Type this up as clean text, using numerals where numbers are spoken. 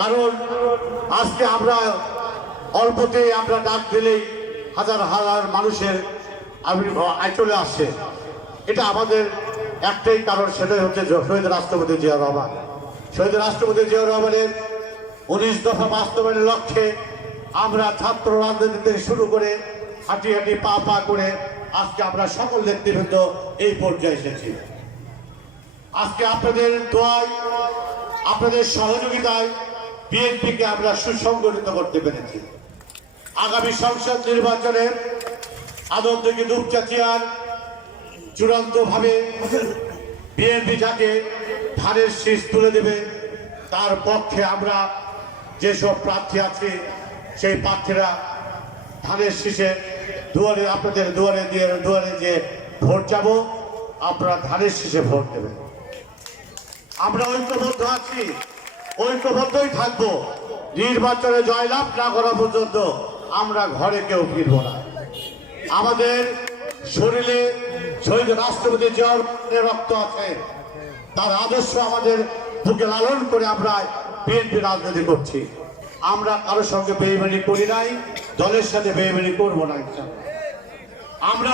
কারণ আজকে আমরা অল্পতে আমরা ডাক দিলেই হাজার হাজার মানুষের আবির্ভাব চলে আসছে। এটা আমাদের একটাই কারণ, সেটাই হচ্ছে শহীদ রাষ্ট্রপতি জিয়া রহমান। শহীদ রাষ্ট্রপতি জিয়া রহমানের 19 দফা বাস্তবায়নের লক্ষ্যে আমরা ছাত্র রাজনীতি থেকে শুরু করে হাঁটি হাঁটি পা পা করে আজকে আমরা সকল নেতৃবৃন্দ এই পর্যায়ে এসেছি। আজকে আপনাদের দোয়ায়, আপনাদের সহযোগিতায় বিএনপিকে আমরা সুসংগঠিত করতে পেরেছি। আগামী সংসদ নির্বাচনে আদম থেকে দুপচাচিয়ার চূড়ান্তভাবে বিএনপি যাকে ধানের শীষ তুলে দেবে তার পক্ষে আমরা যেসব প্রার্থী আছে সেই প্রার্থীরা ধানের শীষে দুয়ারে, আপনাদের দুয়ারে যে ভোট যাব, আপনারা ধানের শীষে ভোট দেবেন। আমরা ঐক্যবদ্ধ আছি, ঐক্যবদ্ধই থাকবো। নির্বাচনে জয়লাভ না করা পর্যন্ত আমরা ঘরে কেউ ফিরবো না। আমাদের শরীরে শহীদ রাষ্ট্রপতি জিয়াউর রহমানের রক্ত আছে, তার আদর্শ আমাদের বুকে লালন করে আমরা বিএনপি রাজনীতি করছি। আমরা কারোর সঙ্গে বেইমানি করি নাই, দলের সাথে বেইমানি করবো না। আমরা